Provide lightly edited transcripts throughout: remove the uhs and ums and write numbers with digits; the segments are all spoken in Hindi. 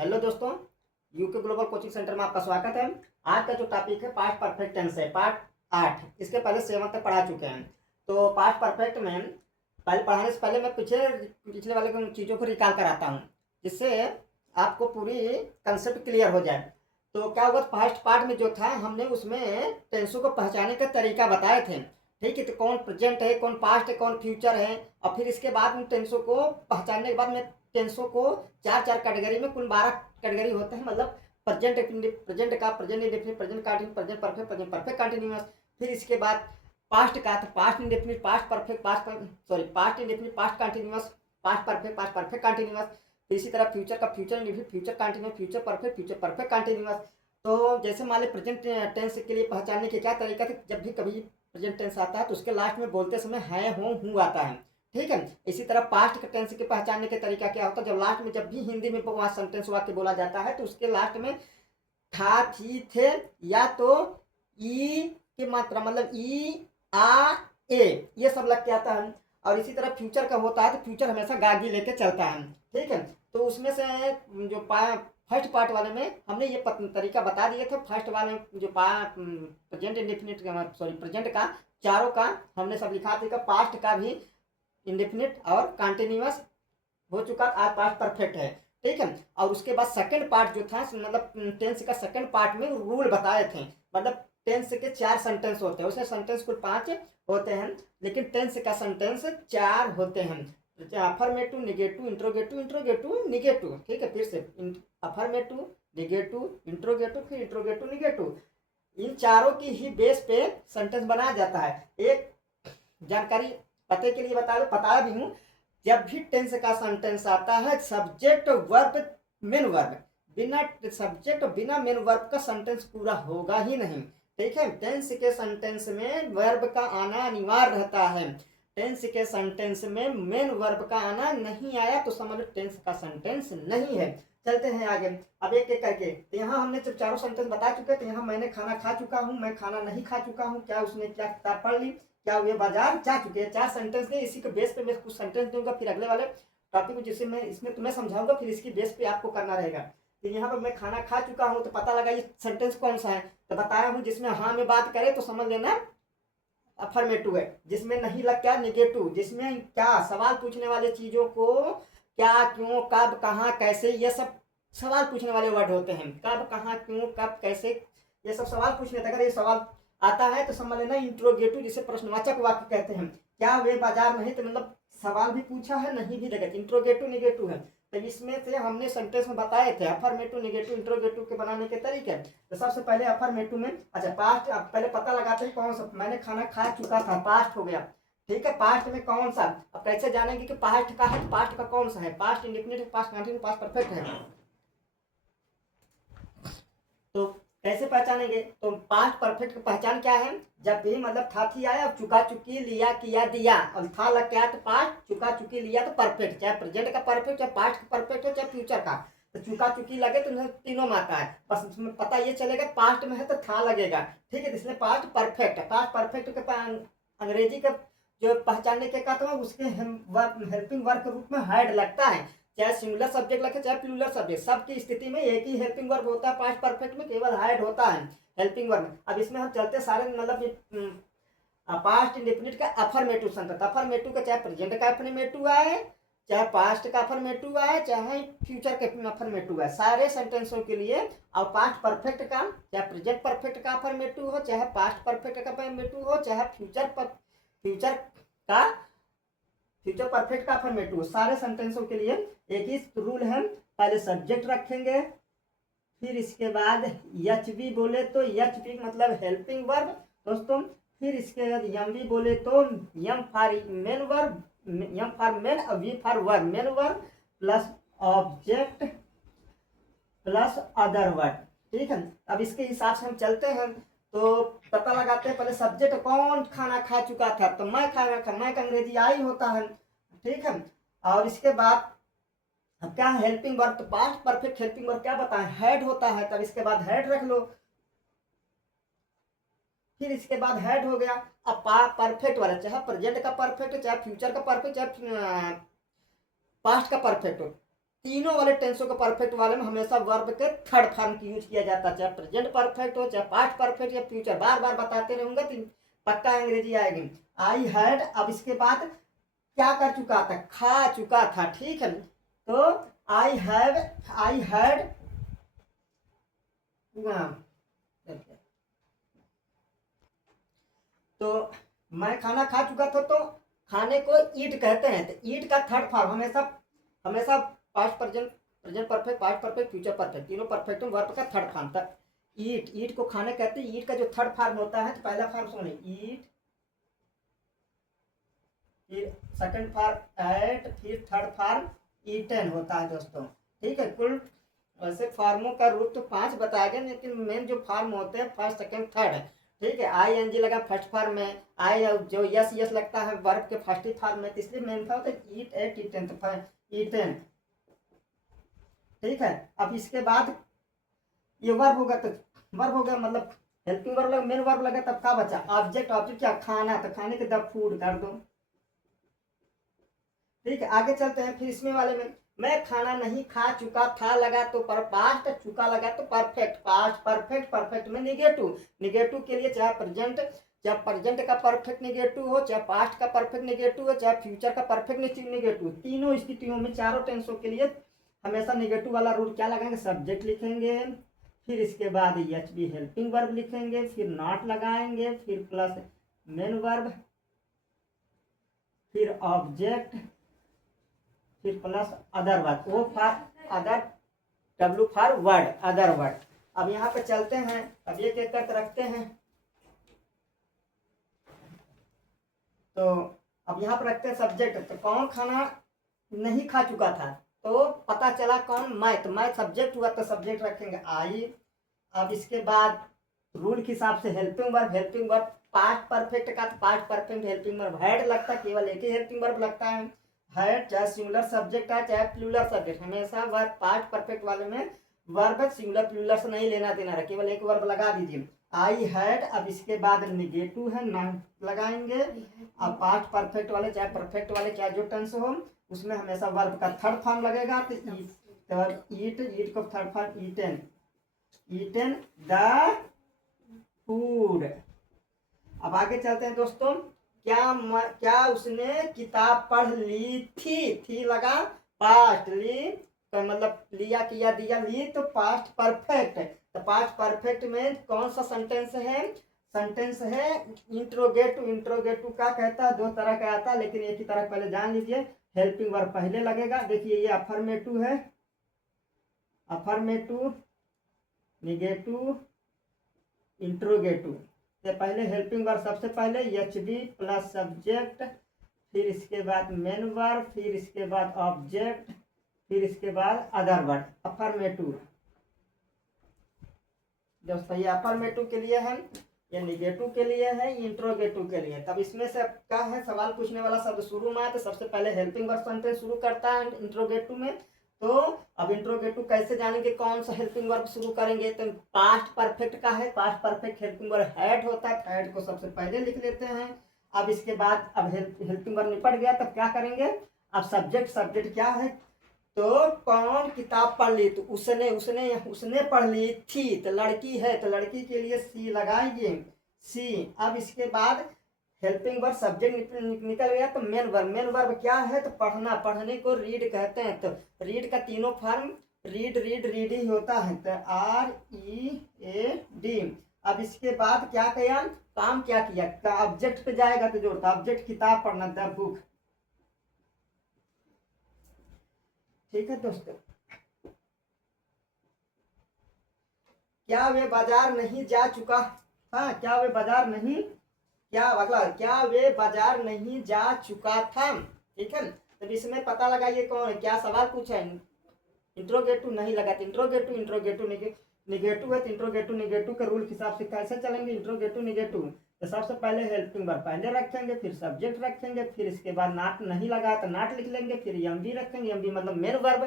हेलो दोस्तों, यूके ग्लोबल कोचिंग सेंटर में आपका स्वागत है। आज का जो टॉपिक है पास्ट परफेक्ट टेंस है, पार्ट 8। इसके पहले 7 तक पढ़ा चुके हैं। तो पास्ट परफेक्ट में पहले पढ़ाने से पहले मैं पिछले वाले चीज़ों को रिकॉल कराता हूँ, जिससे आपको पूरी कंसेप्ट क्लियर हो जाए। तो क्या होगा, फर्स्ट पार्ट में जो था हमने उसमें टेंसों को पहचानने का तरीका बताए थे। ठीक है, तो कौन प्रेजेंट है, कौन पास्ट है, कौन फ्यूचर है। और फिर इसके बाद उन टेंसों को पहचानने के बाद मैं टेंसों को चार कैटेगरी में, कुल 12 कैटेगरी होते हैं। मतलब प्रेजेंट का, present indefinite, present continuous, present perfect, present perfect continuous. फिर इसके बाद पास्ट का, तो past indefinite, past perfect, past indefinite, past continuous, past perfect continuous. फिर इसी तरह फ्यूचर का, future indefinite, future continuous, future perfect continuous. तो जैसे मान लीजिए प्रेजेंट टेंस के लिए पहचानने के क्या तरीका थे, जब भी कभी प्रेजेंट टेंस आता है तो उसके लास्ट में बोलते समय है, हो, हूँ आता है। ठीक है। इसी तरह पास्ट के टेंस के पहचानने के तरीका क्या होता है, जब लास्ट में, जब भी हिंदी में वहाँ सेंटेंस वाक्य बोला जाता है तो उसके लास्ट में था, थी, थे या तो ई की मात्रा, मतलब ई, आ, ए, ये सब लग के आता है। और इसी तरह फ्यूचर का होता है तो फ्यूचर हमेशा गागी लेके चलता है। ठीक है। तो उसमें से जो फर्स्ट पार्ट वाले में हमने ये तरीका बता दिए थे। फर्स्ट वाले जो प्रेजेंट इंडेफिनिट, सॉरी प्रेजेंट का, चारों का हमने सब लिखा था। पास्ट का भी इंडेफिनिट और कंटिन्यूअस हो चुका, आज पास्ट परफेक्ट है। ठीक है। और उसके बाद सेकंड पार्ट जो था, मतलब टेंस का सेकंड पार्ट में रूल बताए थे। मतलब टेंस के 4 सेंटेंस होते हैं, उसे सेंटेंस कुल 5 होते हैं, लेकिन टेंस का सेंटेंस 4 होते हैं। Affirmative, negative, interrogative, interrogative, negative. ठीक है, फिर से अफर्मेटिव, निगेटिव, इंट्रोगेटिव, फिर इंट्रोगेटिव, निगेटिव। इन चारों की ही बेस पे सेंटेंस बनाया जाता है। एक जानकारी पते के लिए बताया भी हूँ, जब भी टेंस का सेंटेंस आता है, सब्जेक्ट वर्ब मेन वर्ब, बिना सब्जेक्ट बिना मेन वर्ब का सेंटेंस पूरा होगा ही नहीं। ठीक है। टेंस के सेंटेंस में वर्ब का आना अनिवार्य रहता है। टेंस के सेंटेंस में मेन वर्ब का आना नहीं आया तो समझ लो टेंस का सेंटेंस नहीं है। चलते हैं आगे। अब एक एक करके, तो यहाँ हमने जब चारों सेंटेंस बता चुके, तो यहाँ मैंने खाना खा चुका हूँ, मैं खाना नहीं खा चुका हूँ, क्या उसने क्या किताब पढ़ ली, क्या वे बाजार जा चुके हैं। 4 सेंटेंस ने, इसी के बेस पे मैं कुछ सेंटेंस दूंगा, फिर अगले वाले टॉपिक को जिससे मैं इसमें तुम्हें समझाऊंगा, फिर इसकी बेस पे आपको करना रहेगा। तो यहाँ पर मैं खाना खा चुका हूँ, तो पता लगा ये सेंटेंस कौन सा है, तो बताया हूँ जिसमें हाँ में बात करे तो समझ लेना अफर्मेटिव है। जिसमें नहीं लग क्या, निगेटिव। जिसमें क्या सवाल पूछने वाले चीजों को, क्या, क्यों, कब, कहाँ, कैसे, ये सब सवाल पूछने वाले वर्ड होते हैं। कब, कहाँ, क्यों, कब, कैसे, ये सब सवाल पूछने थे। अगर ये सवाल आता है तो समझ लेना इंट्रोगेटिव, जिसे प्रश्नवाचक वाक्य कहते हैं। क्या वे बाजार नहीं, तो मतलब सवाल भी पूछा है, नहीं भी लगा, इंट्रोगेटिव निगेटिव है। तो इसमें से हमने सेंटेंस में बताए थे अफर्मेटिव, निगेटिव, इंट्रोगेटिव के बनाने के तरीके। तो सबसे पहले अफर्मेटिव में, अच्छा पास्ट, अब पहले पता लगाते हैं कौन सा, मैंने खाना खा चुका था, पास्ट हो गया। ठीक है। पास्ट में कौन सा, अब कैसे जानेंगे कि पास्ट का है, पास्ट का कौन सा है, पास्ट इंडेफिनिट है, पास्ट कंटिन्यूस, पास्ट परफेक्ट है। तो कैसे पहचानेंगे, तो पास्ट परफेक्ट की पहचान क्या है, जब भी मतलब था, थी आया, चुका, चुकी, लिया, किया, दिया, और था लग क्या तो पास्ट, चुका, चुकी, लिया तो परफेक्ट। चाहे प्रेजेंट का परफेक्ट, चाहे पास्ट का परफेक्ट हो, चाहे फ्यूचर का। तो चुका, चुकी लगे तो तीनों में आता है, बस उसमें पता ये चलेगा पास्ट में है तो था लगेगा। ठीक है, इसलिए पास्ट परफेक्ट है। पास्ट परफेक्ट के अंग्रेजी का जो पहचानने के कहते हैं, उसके हेल्पिंग वर्क के रूप में हैड लगता है। चाहे सिंगुलर सब्जेक्ट लगे, चाहे प्लूरल सब्जेक्ट, सबकी स्थिति में एक ही हेल्पिंग वर्ब होता है। पास्ट परफेक्ट में केवल हैड होता है हेल्पिंग वर्ब। अब इसमें हम चलते सारे, मतलब पास्ट इंडेफिनिट का अफर्मेटिव सेंटेंस। अफर्मेटिव का चाहे प्रेजेंट का अफर्मेटिव आए, चाहे पास्ट का अफर्मेटिव आए, चाहे फ्यूचर का अफर्मेटिव आए, सारे सेंटेंसों के लिए। और पास्ट परफेक्ट का, चाहे प्रेजेंट परफेक्ट का अफर्मेटिव हो, चाहे पास्ट परफेक्ट का अफर्मेटिव हो, चाहे फ्यूचर का, फ्यूचर परफेक्ट का अफर्मेटिव, सारे सेंटेंसों के लिए एक ही रूल है। पहले सब्जेक्ट रखेंगे, फिर इसके बाद एच बी बोले तो एच बी मतलब हेल्पिंग वर्ब दोस्तों। फिर इसके बाद एम बी बोले तो M for main verb, M for main और V for verb, main verb plus object plus other word. ठीक है। अब इसके हिसाब से हम चलते हैं, तो पता लगाते हैं पहले सब्जेक्ट, कौन खाना खा चुका था, तो मैं खाना खा, मैं का अंग्रेजी आई होता है। ठीक है। और इसके बाद अब क्या है, हेल्पिंग वर्ब, तो पास्ट परफेक्ट हेल्पिंग वर्ब क्या बताएं, हैड होता है, तब इसके बाद हैड रख लो। फिर इसके बाद हैड हो गया। अब परफेक्ट वाला, चाहे प्रेजेंट का परफेक्ट, चाहे फ्यूचर का परफेक्ट, चाहे पास्ट का परफेक्ट हो, तीनों वाले टेंसों के परफेक्ट वाले में हमेशा वर्ब के थर्ड फॉर्म की यूज किया जाता है, चाहे प्रेजेंट परफेक्ट हो, चाहे पास्ट परफेक्ट या फ्यूचर। बार बार बताते रहूंगा तो पक्का अंग्रेजी आएगी। आई हैड, अब इसके बाद क्या कर चुका था, खा चुका था, ठीक है। तो आई हैड तो मैं खाना खा चुका था, तो खाने को ईट कहते हैं। तो ईट का थर्ड फॉर्म हमेशा हमेशा past present, present perfect, past perfect, future perfect, तीनों परफेक्ट में वर्ब का थर्ड फॉर्म था ईट। ईट को खाने कहते हैं। ईट का जो थर्ड फॉर्म होता है, तो पहला फॉर्म सुनिए ईट, फिर सेकंड फॉर्म एट, फिर थर्ड फॉर्म ईटन होता है दोस्तों, ठीक है। कुल वैसे फार्मों का रूप तो 5 बताया गया, लेकिन मेन जो फार्म होते हैं फर्स्ट सेकंड थर्ड है, ठीक है। आई एन जी लगा फर्स्ट फार्म में, आई जो यस यस लगता है वर्ब के फर्स्ट ही फार्म में, तो इसलिए मेन था तो ईट एट ईटन, तो ईटन, ठीक है। अब इसके बाद ये वर्ब होगा, तो वर्ब हो गया मतलब हेल्पिंग वर्ब लगा, मेन वर्ब लगा, तब क्या बचा ऑब्जेक्ट। ऑब्जेक्ट क्या, खाना, तो खाने के द फूड कर दो, ठीक है। आगे चलते हैं फिर इसमें वाले में, मैं खाना नहीं खा चुका था लगा तो पर पास्ट, चुका लगा तो परफेक्ट, पास्ट परफेक्ट, परफेक्ट में निगेटिव, निगेटिव के लिए चाहे प्रेजेंट का परफेक्ट निगेटिव हो, चाहे पास्ट का परफेक्ट निगेटिव हो, चाहे फ्यूचर का परफेक्ट निगेटिव, तीनों स्थितियों में चारों टेंसों के लिए हमेशा निगेटिव वाला रूल क्या लगाएंगे, सब्जेक्ट लिखेंगे, फिर इसके बाद एच बी हेल्पिंग वर्ब लिखेंगे, फिर नॉट लगाएंगे, फिर प्लस मेन वर्ब, फिर ऑब्जेक्ट, फिर plus other word, O for other, W for word, other word. अब यहाँ पे चलते हैं, अब ये एक करके रखते हैं, तो अब यहाँ पर रखते हैं सब्जेक्ट। तो कौन खाना नहीं खा चुका था, तो पता चला कौन, मैं, तो मैं सब्जेक्ट हुआ तो सब्जेक्ट रखेंगे आई। अब इसके बाद रूल के हिसाब से helping verb, helping verb past perfect का, तो past perfect helping verb had लगता है, केवल एक ही हेल्पिंग वर्ब लगता है हैड, चाहे सिंगुलर सब्जेक्ट है चाहे प्लूरल सब्जेक्ट, हमेशा वर्ब पास्ट परफेक्ट वाले में वर्ब सिंगुलर प्लूरल से नहीं लेना देना है, केवल एक वर्ब लगा दीजिए आई हैड। अब इसके बाद निगेटिव है ना लगाएंगे। अब पास्ट परफेक्ट वाले चाहे परफेक्ट वाले चाहे जो टेंस हो उसमें हमेशा वर्ब का थर्ड फॉर्म लगेगा, तो ईट, ईट को third form eaten, eaten the food. अब आगे चलते हैं दोस्तों, क्या उसने किताब पढ़ ली थी लगा पास्ट, ली तो मतलब लिया, किया, दिया, ली तो पास्ट परफेक्ट, तो पास्ट परफेक्ट में कौन सा सेंटेंस है, सेंटेंस है इंट्रोगेटिव। इंट्रोगेटिव का कहता है, दो तरह का आता है, लेकिन एक ही तरह पहले जान लीजिए। हेल्पिंग वर्ब पहले लगेगा, देखिए ये अफर्मेटिव है, अफर्मेटिव, निगेटिव, इंट्रोगेटिव, से पहले हेल्पिंग वर्ब सबसे पहले एच बी प्लस सब्जेक्ट, फिर इसके बाद मेन वर्ब, फिर इसके बाद ऑब्जेक्ट, फिर इसके बाद अदर वर्ड। अफर्मेटिव दोस्तों, ये अफर्मेटिव के लिए है, ये निगेटिव के लिए है, इंट्रोगेटिव के लिए। तब इसमें से क्या है, सवाल पूछने वाला शब्द शुरू में है, तो सबसे पहले हेल्पिंग वर्ब सेंटेंस शुरू करता है इंट्रोगेटिव में। तो अब इंट्रोगेटिव कैसे जानेंगे, कौन सा हेल्पिंग वर्ब शुरू करेंगे, तो पास्ट परफेक्ट का है, past perfect helping verb had होता है, हैड को सबसे पहले लिख लेते हैं। अब इसके बाद अब हेल्पिंग वर्ब निपट गया, तब क्या करेंगे, अब सब्जेक्ट, सब्जेक्ट क्या है, तो कौन किताब पढ़ ली, तो उसने उसने उसने पढ़ ली थी, तो लड़की है, तो लड़की के लिए सी लगाएंगे, सी। अब इसके बाद हेल्पिंग वर्ब सब्जेक्ट निकल गया, तो मेन वर्ब, मेन वर्ब क्या है, तो पढ़ना, पढ़ने को रीड कहते हैं, तो रीड का तीनों फॉर्म रीड रीड रीड ही होता है, तो READ। अब इसके बाद क्या किया, काम क्या किया, तो ऑब्जेक्ट पे जाएगा तो जोड़ता, ऑब्जेक्ट किताब पढ़ना, द बुक, ठीक है दोस्तों। क्या वे बाजार नहीं जा चुका था, क्या वे बाजार नहीं, क्या अगला, क्या वे बाजार नहीं जा चुका था, ठीक है। तो इसमें पता लगा ये कौन है, क्या सवाल पूछा है, इंट्रोगेटिव नहीं लगा, इंट्रोगेटिव, इंट्रोगेटिव निगेटिव है, तो इंट्रोगेटिव निगेटिव के रूल के हिसाब से कैसे चलेंगे, इंट्रोगेटिव निगेटिव, तो सबसे पहले हेल्पिंग वर्ब पहले रखेंगे, फिर सब्जेक्ट रखेंगे, फिर इसके बाद नाट नहीं लगा तो नाट लिख लेंगे, फिर एमवी रखेंगे, एमवी मतलब मेन वर्ब,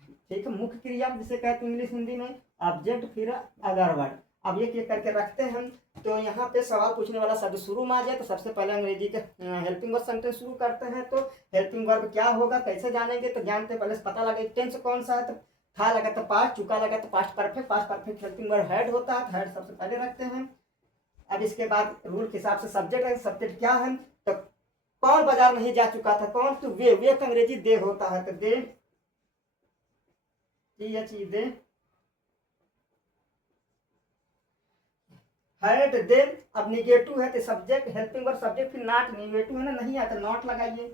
ठीक है, मुख्य क्रिया जिसे कहते हैं इंग्लिश हिंदी में, ऑब्जेक्ट, फिर अदर वर्ड। अब ये करके रखते हैं, तो यहाँ पे सवाल पूछने वाला शब्द शुरू में आ जाए तो सबसे पहले अंग्रेजी के हेल्पिंग वर्ब सेंटेंस शुरू करते हैं। तो हेल्पिंग वर्ब क्या होगा, कैसे जानेंगे, तो जानते पहले से पता लगे टेंस कौन सा है। तो था लगा तो पास्ट, चुका लगा तो past perfect helping verb head होता है, हेड सबसे पहले रखते हैं। अब इसके बाद रूल के हिसाब से सब्जेक्ट है, सब्जेक्ट क्या है, तो कौन बाजार नहीं जा चुका था, कौन, तो वे का अंग्रेजी दे होता है, तो दे, दे, हैड दे। अब निगेटिव है तो सब्जेक्ट हेल्पिंग वर्ब सब्जेक्ट, फिर नॉट, निगेटिव है ना, नहीं आता नॉट लगाइए।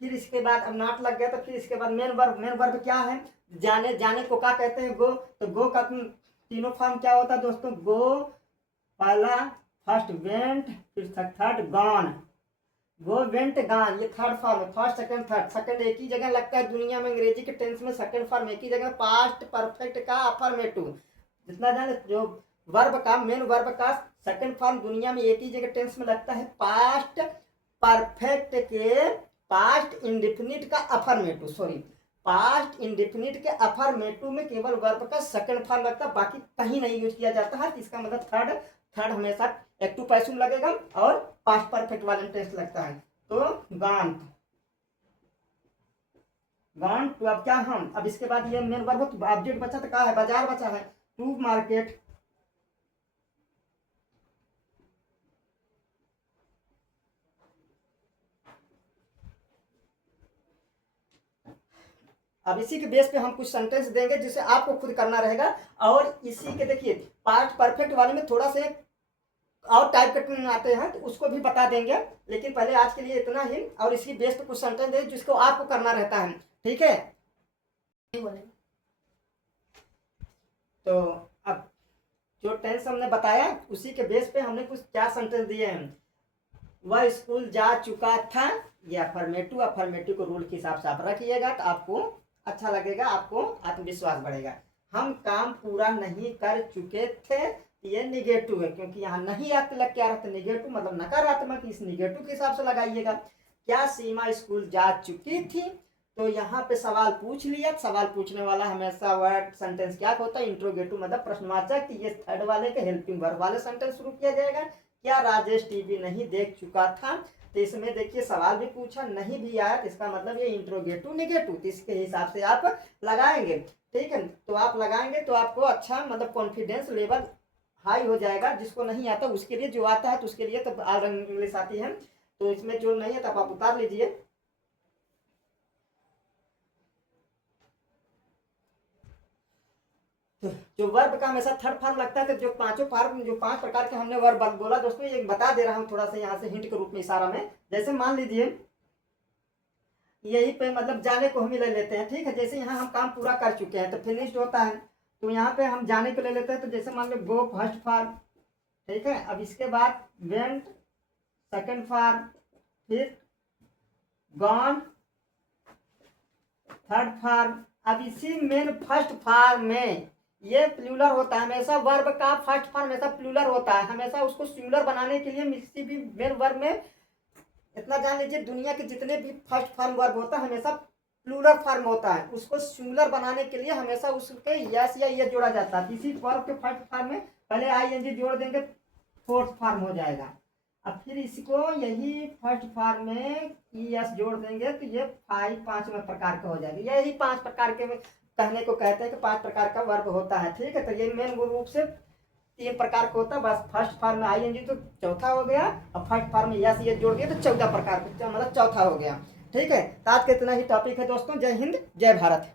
फिर इसके बाद अब नॉट लग गया तो फिर इसके बाद मेन वर्ब क्या है, जाने को क्या कहते हैं, गो। तो गो का तीनों फॉर्म क्या होता है दोस्तों, गो पहला फर्स्ट वेंट, फिर third gone, go went gone, ये थर्ड फॉर्म है, फर्स्ट सेकंड थर्ड। सेकंड एक ही जगह लगता है दुनिया में, अंग्रेजी के टेंस में सेकंड फॉर्म एक ही जगह, पास्ट परफेक्ट का अफर्मेटिव, जितना जाने जो वर्ब का मेन वर्ब का सेकंड फॉर्म दुनिया में एक ही जगह टेंस में लगता है, पास्ट परफेक्ट के पास्ट इंडेफिनिट का अफर्मेटिव, सॉरी पास्ट इंडेफिनिट के अफर्मेटिव में केवल वर्ब का सेकंड फॉर्म लगता है, बाकी कहीं नहीं यूज किया जाता है। इसका मतलब थर्ड हमेशा एक्टिव पैसिव लगेगा और पास्ट परफेक्ट वाले टेंस लगता है। तो गॉन, तो अब क्या हम, अब इसके बाद ये मेन वर्ब, तो ऑब्जेक्ट बचा तो क्या है, बाजार बचा है, टू मार्केट। अब इसी के बेस पे हम कुछ सेंटेंस देंगे जिसे आपको खुद करना रहेगा, और इसी के देखिए पास्ट परफेक्ट वाले में थोड़ा से और टाइप के आते हैं तो उसको भी बता देंगे, लेकिन पहले आज के लिए इतना ही, और इसी बेस पे कुछ सेंटेंस देंगे जिसको आपको करना रहता है, ठीक है। तो अब जो टेंस हमने बताया उसी के बेस पे हमने कुछ क्या सेंटेंस दिए हैं, वह स्कूल जा चुका था, ये अफर्मेटिव को रूल के हिसाब से आप रखिएगा तो आपको अच्छा लगेगा, आपको आत्मविश्वास बढ़ेगा। हम काम पूरा नहीं कर चुके थे, ये निगेटिव है क्योंकि यहाँ नहीं आते लग क्या रहता है, निगेटिव मतलब नकारात्मक, इस निगेटिव के हिसाब से लगाइएगा। क्या सीमा स्कूल जा चुकी थी, तो यहाँ पे सवाल पूछ लिया, सवाल पूछने वाला हमेशा वर्ड सेंटेंस क्या होता है, इंट्रोगेटिव मतलब प्रश्नवाचक, ये थर्ड वाले के हेल्पिंग वर्ब वाले सेंटेंस शुरू किया जाएगा। क्या राजेश टीवी नहीं देख चुका था, तो इसमें देखिए सवाल भी पूछा, नहीं भी आया, तो इसका मतलब ये इंट्रोगेटिव निगेटिव, तो इसके हिसाब से आप लगाएंगे, ठीक है। तो आप लगाएंगे तो आपको अच्छा मतलब कॉन्फिडेंस लेवल हाई हो जाएगा। जिसको नहीं आता उसके लिए, जो आता है तो उसके लिए तो ऑल इंग्लिश आती है, तो इसमें जो नहीं है तब आप उतार लीजिए। जो वर्ब का हमेशा थर्ड फॉर्म लगता है, तो जो पांचों फॉर्म, जो 5 प्रकार के हमने वर्ब बोला दोस्तों, ये बता दे रहा हूँ थोड़ा सा यहाँ से हिंट के रूप में, इशारा में। जैसे मान लीजिए यही पे मतलब जाने को हम ले लेते हैं, ठीक है। जैसे यहाँ हम काम पूरा कर चुके हैं तो फिनिश्ड होता है, तो यहाँ पे हम जाने को ले लेते हैं, तो जैसे मान लो गो फर्स्ट फॉर्म, ठीक है। अब इसके बाद वेंट सेकंड फॉर्म, फिर गॉन थर्ड फॉर्म। अब इसी मेन फर्स्ट फॉर्म में ये प्लूरल होता है, हमेशा वर्ब का फर्स्ट फॉर्म हमेशा प्लूरल होता है, हमेशा उसको सिंगुलर बनाने के लिए किसी भी मेन वर्ब में इतना जान लीजिए, दुनिया के जितने भी फर्स्ट फॉर्म वर्ब होता है हमेशा प्लूरल फॉर्म होता है, उसको सिंगुलर बनाने के लिए हमेशा उसके यस या ये जोड़ा जाता है। इसी वर्ब के फर्स्ट फॉर्म में पहले आईएनजी जोड़ देंगे, फोर्थ फॉर्म हो जाएगा। अब फिर इसको यही फर्स्ट फॉर्म में यस जोड़ देंगे तो ये 5वें प्रकार का हो जाएगा। यही 5 प्रकार के कहने को कहते हैं कि 5 प्रकार का वर्ब होता है, ठीक है। तो ये मेन रूप से 3 प्रकार का होता है, बस फर्स्ट फॉर्म में आईएनजी तो चौथा हो गया, और फर्स्ट फॉर्म में यस ये जोड़ दिया तो 14 प्रकार का, मतलब चौथा हो गया, ठीक है। तो आज का इतना ही टॉपिक है दोस्तों। जय हिंद जय भारत।